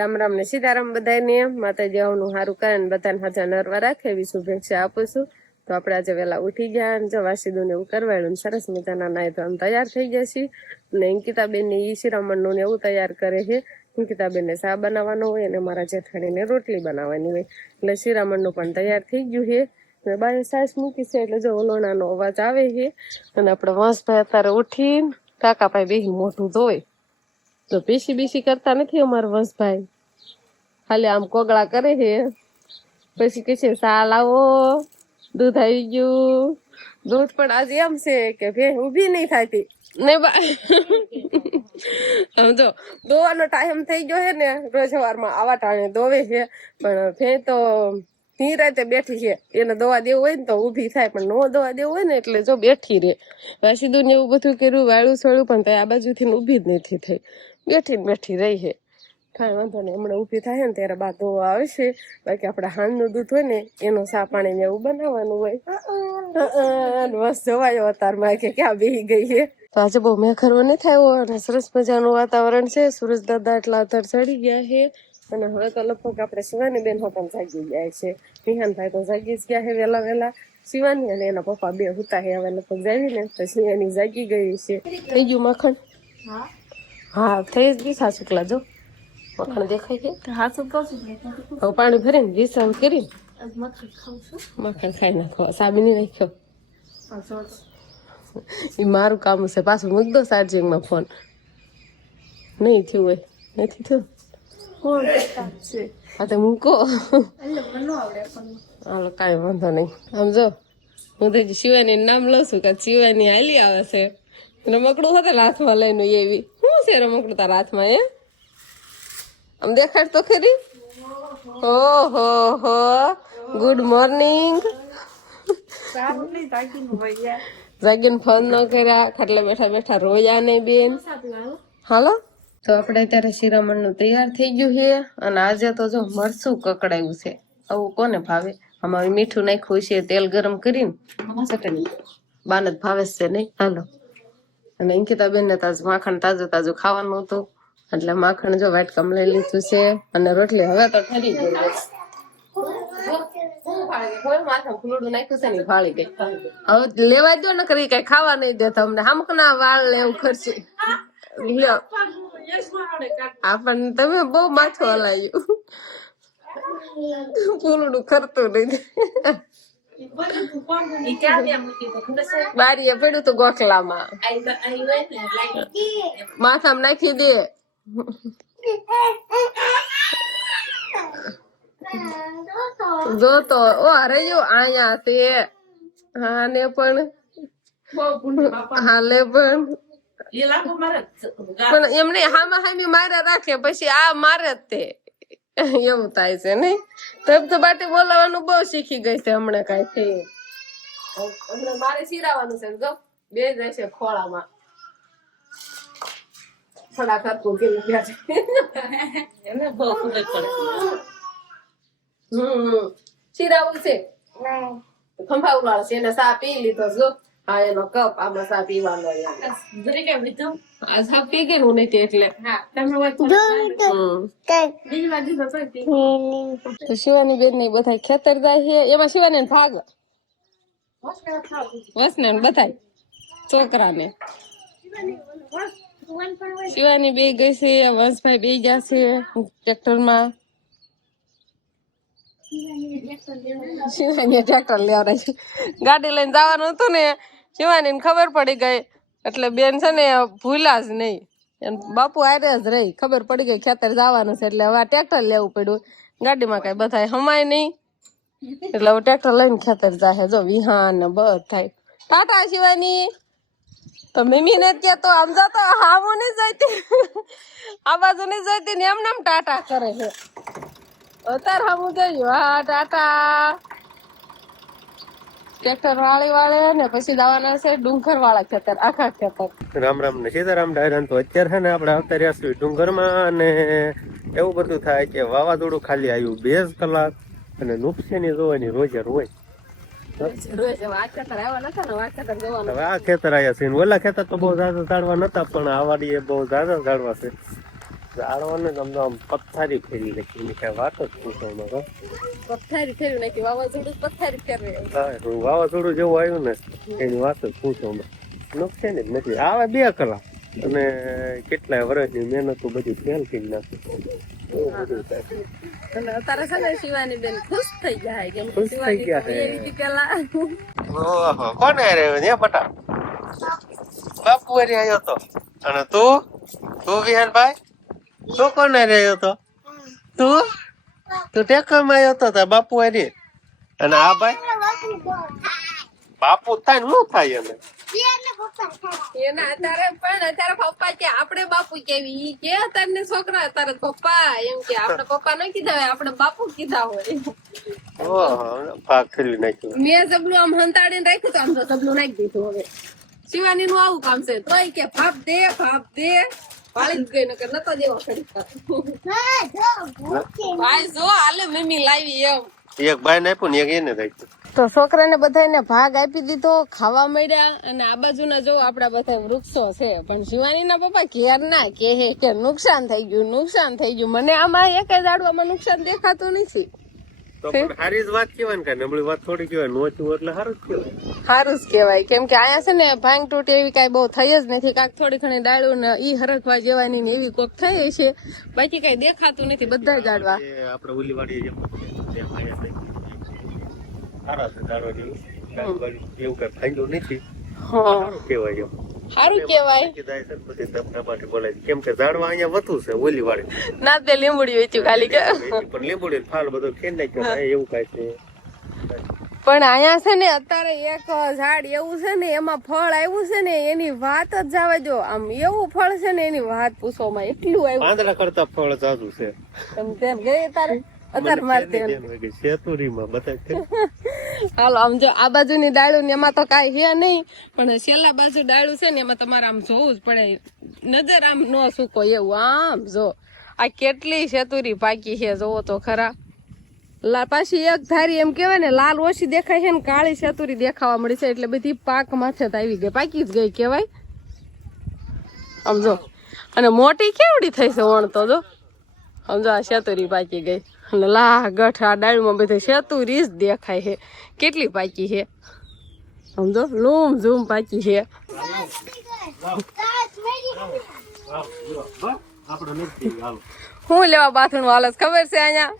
રામ રામ ને સીતારામ બધાને માતાજી આવનું સારું કરે ને બધાને હાજર નરવા રાખે એવી શુભેચ્છા આપું છું. તો આપણે આજે વહેલા ઉઠી ગયા અને જો વાસીદું ને એવું કરવાયું સરસ મજાના નાય તો આમ તૈયાર થઈ ગયા છીએ. અને અંકિતાબેન ને ઈ શિરામણનું ને એવું તૈયાર કરે છે. અંકિતાબેન ને ચા બનાવવાનો હોય અને મારા જેઠાણીને રોટલી બનાવવાની હોય એટલે શિરામણનું પણ તૈયાર થઈ ગયું છે. અને બાય સાસ મૂકી છે એટલે જો ઓલોણાનો અવાજ આવે છે. અને આપણે વંશભાઈ અત્યારે ઉઠીને કાકાભાઈ બેહી મોઢું ધોય તો પીસી કરતા નથી અમારા વંશભાઈ, ખાલી આમ કોગળા કરે છે. પછી કે છે સા લાવો, દૂધ આવી ગયું. દૂધ પણ આજે એમ છે કે ભે ઊભી નહીં થતી ને સમજો દોવાનો ટાઈમ થઈ ગયો છે ને રોજ સવારમાં આવા ટાણે દોવે છે. પણ ભે તો ની રાતે બેઠી છે, એને દવા દેવું હોય ને તો ઊભી થાય પણ નો દવા દેવું હોય ને એટલે જો બેઠી રે. વાસીદું ને એવું બધું કર્યું, વાળું છોડ્યું પણ આ બાજુથી ઊભી જ નથી થઈ, બેઠી રહી છે. કાંઈ વાંધો નહીં, હમણાં ઊભી થાય ને ત્યારે બા ધોવા આવશે. બાકી આપણે હાંજનું દૂધ હોય ને એનું સા પાણી ને એવું બનાવવાનું હોય. બસ જોવાયો અતારમાં કે ક્યાં બેસી ગઈ છે. તો આજે બહુ મેઘરવો નથી થયો અને સરસ મજાનું વાતાવરણ છે. સુરજ દાદા એટલા અધર ચડી ગયા છે અને હવે તો લગભગ આપણે શિવાની બેન પણ જાગી ગયા છે. વિહાનભાઈ તો જાગી જ ગયા છે વહેલા. શિવાની અને એના પપ્પા બે હુતા છે, હવે લગભગ જાવી ને તો શિવાની જાગી ગઈ છે. થઈ ગયું મખણ? હા થઈ જ ગઈ. સાસુ કલા જો મખણ દેખાય છે. હવે પાણી ભરીને વિસર્જન કરી મખણ ખાઈ નાખો. સાબી ની રાખ્યો એ મારું કામ છે. પાછું મૂક દો ચાર્જિંગમાં ફોન. નહીં થયું હોય, નથી થયું. હા તો મૂકો. હાલો કાંઈ વાંધો નહીં. આમ જો હું તો શિવાની નામ લઉં છું કે શિવાની હાલી આવે છે. રમકડું હતું હાથમાં લઈને એવી શું છે રમકડું તારા હાથમાં? આમ દેખાડ તો ખરી. ઓહો હો, ગુડ મોર્નિંગ. જાગીને ફોન ન કર્યા, ખાટલે બેઠા રોયા નહીં બેન. હાલો તો આપણે અત્યારે શિરામણનું તૈયાર થઈ ગયું છે. અને આજે તો જો મરચું કકડાયું છે. આવું કોને ભાવે? આમાં મીઠું નાખ્યું છે, તેલ ગરમ કરીને ચટણી. બાને જ ભાવે છે નહીં. હાલો અને અંકિતાબેન ને તાજું માખણ તાજું ખાવાનું હતું એટલે માખણ જો વાટકામાં લઈ લીધું છે અને રોટલી હવે તો ઠરી ગઈ. હવે લેવા દો ને કરી કઈ ખાવા નહીં દેતા અમને. હામકના વાળ લેવું ખર્ચે આપણને. તમે બહુ માથું હલાયું, ફૂલડું ખરતું નહીં. બારીએ પડ્યું તું ગોખલામાં, માથામાં નાખી દે. જો તો ઓ રહ્યો આયા તે. હા ને પણ હાલે પણ એમને હામાં હામી મારે રાખે પછી આ મારે જ તે એવું થાય છે નઈ. તો બાટી બોલાવાનું બહુ શીખી ગઈ છે હમણાં. કઈ છે હમણાં મારે શીરાવાનું છે. જો બે જાય છે ખોળામાં, થોડા ખરતું કેવું ગયા છે. શીરાવું છે, ખંભા ઉલાળ છે. એને સા પી લીધો. જો હા એનો કપ આમાં સા પીવાનો. આ સા પી ગઈ હું નથી એટલે. તો શિવાની બેન ને બધા ખેતર જાય છે. એમાં શિવાની ભાગ વસને બધા છોકરાને. શિવાની બે ગઈ છે, વંશભાઈ બે ગયા છે ટ્રેક્ટરમાં. શિવાની ટ્રેક્ટર લેવડાય છે. ગાડી લઈને જવાનું હતું ને શિવાની ને ખબર પડી ગઈ એટલે બેન છે ને ભૂલા જ નહીં. બાપુ આરે જ રહી. ખબર પડી ગઈ ખેતર જવાનું છે એટલે હવે ટ્રેક્ટર લેવું પડ્યું. ગાડીમાં કઈ બધા હમાય નહીં એટલે હવે ટ્રેક્ટર લઈને ખેતર જાય. જો વિહાન ને બધ થાય. ટાટા શિવાની. તો મમ્મી ને ક્યાં તો આમ જતો હામું નહીં જોઈતી, આ બાજુ નહીં જોઈતી ને એમ ટાટા કરે છે. અત્યારે હામું જોયું. હા ટાટા. ટ્રેક્ટર વાળે ને પછી જવાના છે ડુંગર વાળા ખેતર, આખા ખેતર. રામ રામ ને સીતારામ ડાયરાન. તો અત્યારે છે ને આપણે આવતા રહ્યા છીએ ડુંગરમાં અને એવું બધું થાય કે વાવાઝોડું ખાલી આવ્યું 2 કલાક અને નુકસાની જોવાની રોજે રોજ. હવે આ ખેતર આવ્યા છે. ઓલા ખેતર તો બહુ ઝાઝા ઝાડવા નતા પણ આ વાડી બહુ ઝાઝા ઝાડવા છે. ઝાડવાને આમ તો આમ પથ્થારી ફેરી નાખી એની કઈ વાત જ પૂછો અમારો. પથ્થારી ફેરવી નાખી, વાવાઝોડું પથ્થારી ફેરવે. વાવાઝોડું જેવું આવ્યું ને એની વાત જ પૂછો અમે. નુકસાન જ નથી. આવે 2 કલાક અને કેટલાય વર્ષની મહેનત બધી ફેલ કરી નાખી. એવું બધું થાય. અને અત્યારે છે ને શિવાની બેન ખુશ થઈ ગયા કેમ કે ખુશ થઈ શિવાની ગયા તો છે. એવી હતી પેલા. ઓહો કોને રહ્યો ને બટા? બાપુ હારે આવ્યો તો. અને તું વિહાનભાઈ તું કોને રહ્યો તો? તું ટેકરમાં આવ્યો તો તાર બાપુ હારે. અને આ ભાઈ બાપુ થાય ને શું થાય એને? એના અત્યારે પપ્પા કે આપણે બાપુ કેવી ઈ કે અત્યારને છોકરા અત્યારે પપ્પા એમ કે આપણે પપ્પા ન કીધા હોય આપણે બાપુ કીધા હોય. ઓહો ભાગ ફેરવી નાખ્યો. મેં જબલું આમ હંતાડીને રાખ્યું તો આમ તો જબલું નાખી દીધું. હવે શિવાની નું આવું કામ છે તોય કે ભાપ દે વાળી જ ગઈ નકર નતો દેવો ખરી. ભાઈ જો હાલે મમ્મી લાવી એમ. એક ભાઈ ને આપ્યું ને એક એને રાખ્યું. તો છોકરાને બધાને ભાગ આપી દીધો, ખાવા મળ્યા. અને આ બાજુના જો આપડા બધા વૃક્ષો છે પણ શિવાની ના પપ્પા ઘેર ના કે નુકસાન થઈ ગયું. મને આમાં એક ઝાડવામાં નુકસાન દેખાતું નથી. તો પણ સારી જ વાત કહેવાય ને, કે નબળી વાત થોડી કહેવાય. નોચું એટલે સારું જ કહેવાય. સારું જ કહેવાય કેમ કે અહીંયા છે ને ભાંગ તૂટી એવી કઈ બહુ થઈ જ નથી. કાંક થોડી ઘણી ડાળું ને ઈ હરખવા જેવાની ને એવી કોક થઈ છે, બાકી કઈ દેખાતું નથી. બધા ઝાડવા આપડે ઓલી વાડી જેમ સારા છે ઝાડવા જેવું. એવું કઈ ફાયદો નથી. સારું કહેવાય એમ. સારું કેવાય. કેમ કે ઝાડવા અહીંયા વધુ છે ઓલી વાળી ના તે લીંબુડી વેચ્યું ખાલી કે પણ લીંબુડી ફાલ બધો ખેડ નાખ્યો એવું કઈ છે. પણ અહીંયા છે ને અત્યારે એક ઝાડ એવું છે ને એમાં ફળ આવ્યું છે ને એની વાત જ જવા જો. આમ એવું ફળ છે ને એની વાત પૂછવામાં એટલું આવ્યું. પાંદડા કરતા ફળ જાજુ છે. તેમ ગઈ તારે અત્યારે મારતે શેતુરીમાં બતાય. હાલો આમ જો આ બાજુની ડાળું ને એમાં તો કાંઈ છે નહીં, પણ છેલ્લા બાજુ ડાળું છે ને એમાં તમારે આમ જોવું જ પડે. નજર આમ ન સૂકો એવું. આમ જો આ કેટલી શેતુરી પાકી છે જોવો તો ખરા. પાછી એક ધારી એમ કેવાય ને લાલ ઓછી દેખાય છે ને કાળી શેતુરી દેખાવા મળી છે એટલે બધી પાક માથે જ આવી ગઈ, પાકી જ ગઈ કેવાય. આમ જો અને મોટી કેવડી થઈ છે વણતો જો. સમજો આ શેતુરી પાકી ગઈ અને લા ગઠ આ ડાળીમાં બધી શેતુરી જ દેખાય છે. કેટલી પાકી છે સમજો, લૂમ ઝૂમ પાકી છે. હું લેવા બાથરૂમ હાલત ખબર છે અહીંયા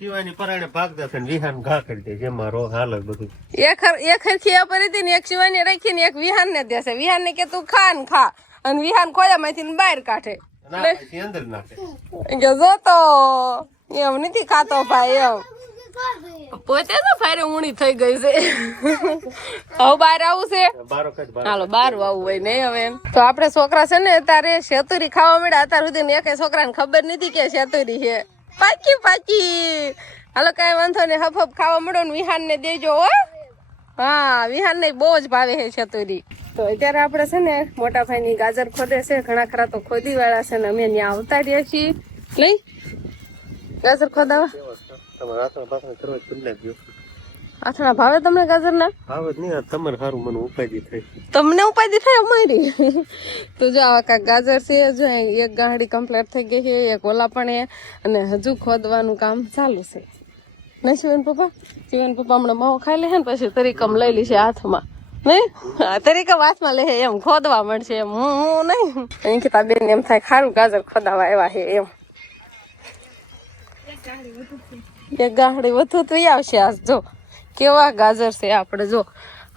શિવાની પરાણે ભાગ દે વિહાન ઘા કરી દે જેમાં રો હાલ બધું. એક હરખી પરી હતી ને એક શિવાની રાખી ને એક વિહાન ને દેશે. વિહાન ને કે તું ખા ને ખા અને વિહાન ખોયા માંથી બહાર કાઢે અંદર નાખે. જો તો એમ નથી ખાતો ભાઈ એમ પોતે તો ફારે ઊણી થઈ ગઈ છે. હવે બહાર આવું છે. હાલો બહાર આવવું હોય નહીં હવે એમ. તો આપડે છોકરા છે ને અત્યારે શેતુરી ખાવા મળ્યા. અત્યાર સુધી એક છોકરાને ખબર નથી કે શેતુરી છે. પાકી હાલો કઈ વાંધો ને હફ ખાવા મળો ને વિહાન ને દેજો હો. હા વિહાન ને બહુ જ ભાવે છે શેતુરી. તો અત્યારે આપડે છે ને મોટા ભાઈ ની ગાજર ખોદે છે. ઘણા ખરા તો ખોદી વાળા છે ને અમે ત્યાં આવતા રહ્યા છીએ. નહીં ગાજર ખોદાવા આથણા ભાવે તમને ગાજર ના? ભાવે જ નહીં. તમારે સારું મને ઉપાધિ થઈ. તમને ઉપાધિ થાય અમારી. તો જો આવા કાંઈક ગાજર છે. જો એક ગાંહડી કમ્પ્લીટ થઈ ગઈ છે, એક ઓલા પણ અને હજુ ખોદવાનું કામ ચાલુ છે. નહીં શિવન પપ્પા? શિવન પપ્પા હમણાં માવો ખાઈ લે ને પછી તરીકમ લઈ લેશે હાથમાં. નહીં તરીકમ હાથમાં લે એમ ખોદવા મળશે એમ. હું નહીં એમ કે બેન એમ થાય ખારું ગાજર ખોદાવા આવ્યા છે એમ. એક ગાંહડી વધુ તો આવશે. આ જો કેવા ગાજર છે. આપણે જો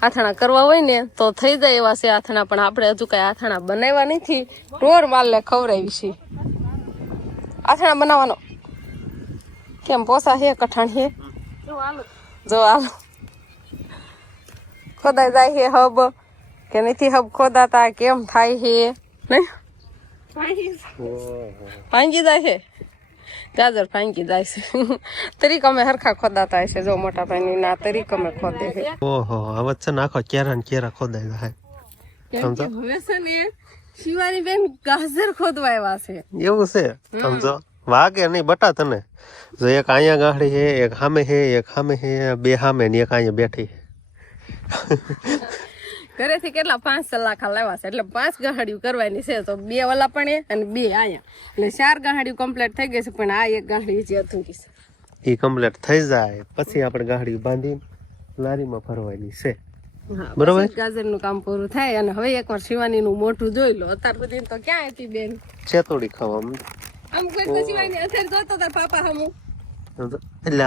આથાણા કરવા હોય ને તો થઈ જાય એવા છે આથાણા, પણ આપણે હજુ કઈ આથાણા બનાવ્યા નથી. ઢોર માલને ખવડાવી છે આથાણા બનાવવાનો. કેમ પોસા છે કઠાણ છે જો હાલો ખોદાઈ જાય છે હબ કે નથી હબ ખોદાતા કેમ થાય છે નહીં ભાંગી જાય છે ગાજર ભાંગી જાય છે. તરીક અમે હરખા ખોદાતા હશે. જો મોટા ભાઈ ના તરીક અમે ખોદે છે. ઓહો હવે છે ને આખો કેરા ને કેરા ખોદાઈ જાય. હવે છે ને શિવાની બેન ગાજર ખોદવા આવ્યા છે એવું છે સમજો. વાગે નહીં બટા તને. જો એક અહીંયા ગાંહડી છે, એક સામે છે, એક સામે છે, બે સામે ને એક અહીંયા બેઠી. ઘરેથી કેટલા 5 સલાખા લાવ્યા છે એટલે 5 ગાંહડિયું કરવાની છે તો 2 ઓલા પણ અને 2 આયા એટલે 4 ગાંહડિયું કમ્પ્લીટ થઈ ગઈ છે પણ આ એક ગાંહડી જે અધૂરી છે એ કમ્પ્લીટ થઈ જાય પછી આપણે ગાડી બાંધી લારીમાં ભરવાની છે બરોબર ગાજરનું કામ પૂરું થાય અને હવે એકવાર શિવાનીનું મોઢું જોઈ લો અત્યાર સુધી તો ક્યાં હતી બેન છે થોડી ખાવામાં આમ કોઈ તો શિવાની અત્યારે જોતો તાર પાપા હમું એટલે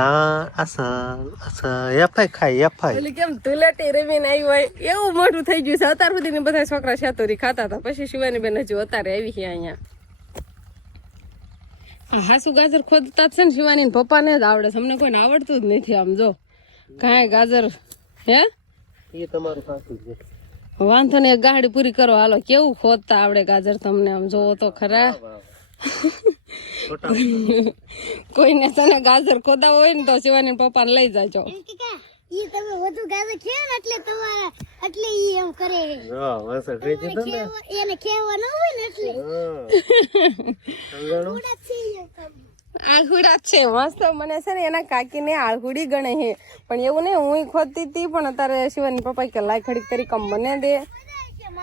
આસા એફાઈ ખાય એફાઈ એટલે કેમ ધુલેટી રમીને આવી હોય એવું મોઢું થઈ ગયું છે અત્યાર સુધી બધા છોકરા શેતોરી ખાતા હતા પછી શિવાની બેન હજુ અત્યારે આવી છે અહીંયા હાસુ ગાજર ખોદતા છે ને શિવાની પપ્પાને જ આવડે છે અમને કોઈને આવડતું જ નથી આમ જો કાંઈ ગાજર હે એ તમારું સાચું છે વાંધો ને ગાડી પૂરી કરો હાલો કેવું ખોદતા આવડે ગાજર તમને આમ જોવો તો ખરા કોઈને તને ગાજર ખોદા હોય ને તો શિવાની પપ્પાને લઈ જાજો ઈ તમે વધુ ગાજર ખાય ને એટલે તમારા એટલે ઈ એમ કરે હા વસે કહી દીધું ને એને કહેવા ન હોય ને એટલે ઉડા છે આળહુડા છે મસ્ત મને છે ને એના કાકીને આળહુડી ગણે છે પણ એવું નહીં હું ખોદતી હતી પણ અત્યારે શિવાની પપ્પા કે લાય ખડીક તરી કમ બને દે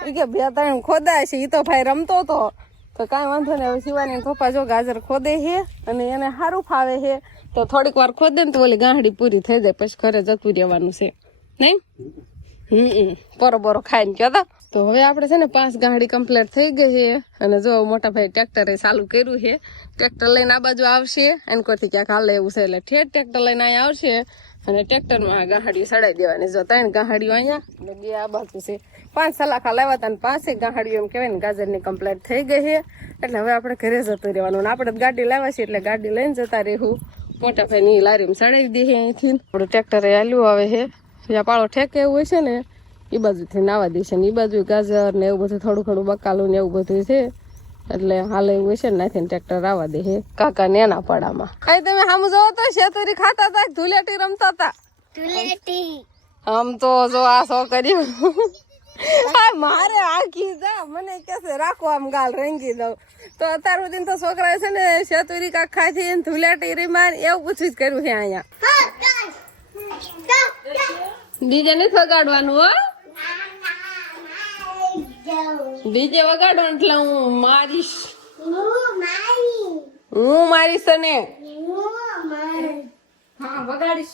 એ કે 2-3 ખોદાય છે એ તો ભાઈ રમતો તો કાંઈ વાંધો નહીં હવે શિવાની પપ્પા જો ગાજર ખોદે છે અને એને સારું ફાવે છે તો થોડીક વાર ખોદે ને તો ઓલી ગાંહડી પૂરી થઈ જાય પછી ઘરે જતું રહેવાનું છે નહીં બરોબર ખાઈને કયો તો હવે આપણે છે ને 5 ગાંહડી કમ્પ્લીટ થઈ ગઈ છે અને જો મોટા ભાઈ ટ્રેક્ટરે ચાલુ કર્યું છે ટ્રેક્ટર લઈને આ બાજુ આવશે એને કોઈથી ક્યાંક હાલે એવું છે એટલે ઠેર ટ્રેક્ટર લઈને અહીંયા આવશે અને ટ્રેક્ટરમાં ગાંહડી સડાઈ દેવાની જો 3 ગાંહડીઓ અહીંયા અને 2 આ બાજુ છે 5 સલાખા લાવ્યા હતા અને 5 ગાંહડીઓ એમ કહેવાય ને ગાજરની કમ્પ્લીટ થઈ ગઈ છે એટલે હવે આપણે ઘરે જતું રહેવાનું અને આપણે ગાડી લાવ્યા છીએ એટલે ગાડી લઈને જતા રહેવું મોટા ભાઈ ની લારીમાં સડાવી દઈએ અહીંથી આપણું ટ્રેક્ટરે હાલ્યું આવે છે જ્યાં પાળો ઠેકે એવું હોય છે ને એ બાજુથી નાવા દે છે ને એ બાજુ ગાજર ને એવું બધું થોડું બકાલું ને એવું બધું છે એટલે હાલે એવું છે ને નાખીને ટ્રેક્ટર આવવા દે છે કાકા નેના પડામાં કઈ તમે સામું જોવો તો શેતુરી ખાતા હતા ધુલેટી રમતા હતા ધુલેટી આમ તો જો આ શો કર્યું આ મારે આખી જા મને કે છે રાખો આમ ગાલ રંગી દઉં તો અત્યાર સુધી તો છોકરા છે ને શેતુરી કાક ખાધી ધુલેટી રીમાન એવું પૂછું જ કર્યું છે અહીંયા ડીજે નથી વગાડવાનું હો ડીજે વગાડવાનું એટલે હું મારીશ તને હા વગાડીશ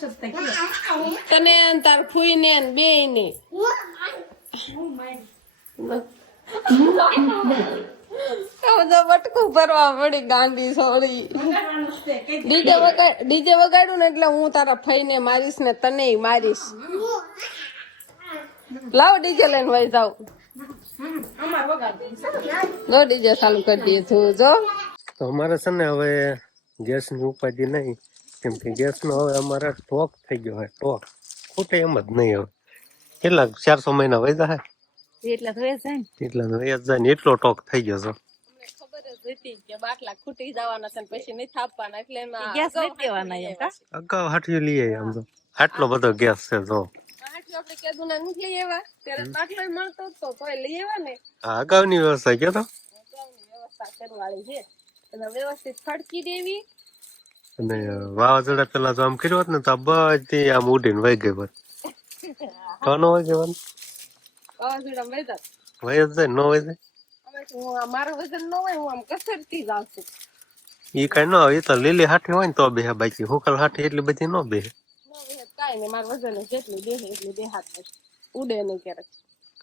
તને તાર ફૂઈ ને બે ને બટકું ભરવા પડી ગાંડી સોળી ડીજે વગાડું ને એટલે હું તારા ફઈ ને મારીશ ને તને મારીશ લાવ ડીજે લઈને વહી જાવ જો ડીજે ચાલુ કરી દઈએ તું જો તો અમારે છે ને હવે ગેસ ની ઉપાધિ નહીં કેમ કે ગેસ નો હવે અમારે સ્ટોક થઈ ગયો હોય સ્ટોક ખૂટે એમ જ નહીં હવે કેટલા 400 મહિના વહી જાય એટલા તો જાય ને એટલો ટોક થઈ ગયો છે બાટલા ખૂટી જવાના છે પછી નહીં થાપવાના એટલે અગાઉ હાટીઓ લઈ આવી આમ તો આટલો બધો ગેસ છે જો આપણે કીધું ને નથી લઈ આવ્યા ત્યારે બાટલો મળતો તો કોઈ લઈ આવ્યા ને અગાઉની વ્યવસ્થા કયો તો વ્યવસ્થા કરવાળી છે અને વ્યવસ્થિત ખડકી દેવી અને વાવાઝોડા પેલા તો આમ કર્યું હોત ને તો બધી આમ ઉડીને વહી ગઈ બસ તો ન વહી ગઈ વાવાઝોડા વહી જ જાય ન વહી જાય મારું વજન ન હોય હું આમ કસરતી જ આવશું ઈ કઈ ન હોય એ તો લીલી હાથી હોય ને તો બે બાકી હુકલ હાથી એટલી બધી ન બે કઈ નહીં મારું વજન જેટલું બે એટલી બે હાથ ઉડે નહીં ક્યારેક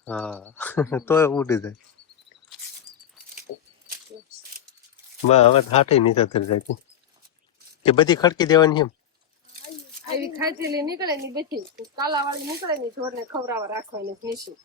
હા તો ઉડી જાય હવે હાથી નહીં થતી જાય કે બધી ખડકી દેવાની એમ આવી ખાંચેલી નીકળે ની બધી કાલા વાળી નીકળે ની ઢોર ને ખવડાવવા રાખવાની નીચું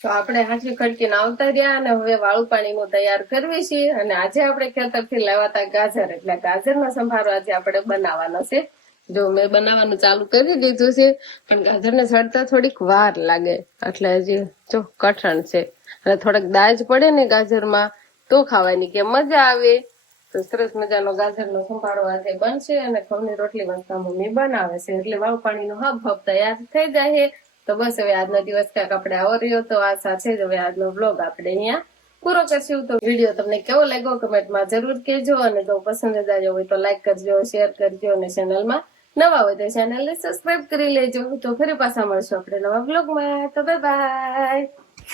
તો આપણે હાથી ખડકીને આવતા રહ્યા અને હવે વાળું પાણી નું તૈયાર કરવી છે અને આજે આપણે ખેતર થી લાવતા ગાજર એટલે ગાજર નો સંભારો આજે આપણે બનાવવાનો છે જો મેં બનાવવાનું ચાલુ કરી દીધું છે પણ ગાજર ને સડતા થોડીક વાર લાગે એટલે હજી જો કઠણ છે અને થોડાક દાજ પડે ને ગાજરમાં તો ખાવાની કે મજા આવે તો સરસ મજાનો ગાજર નો સંભારો આજે બનશે અને ઘઉંની રોટલી વાંચતા મમ્મી બનાવે છે એટલે વાળું પાણી નો હબ તૈયાર થઈ જાય તો બસ હવે આજનો દિવસ ક્યાંક આપણે આવો રહ્યો તો આ સાથે જ હવે આજનો બ્લોગ આપણે અહીંયા પૂરો કરશું તો વિડીયો તમને કેવો લાગ્યો કમેન્ટમાં જરૂર કહેજો અને જો પસંદ જ આવ્યો હોય તો લાઈક કરજો શેર કરજો અને ચેનલમાં નવા હોય તો ચેનલને સબસ્ક્રાઇબ કરી લેજો. તો ફરી પાછા મળશું આપણે નવા બ્લોગમાં. તો બાય બાય.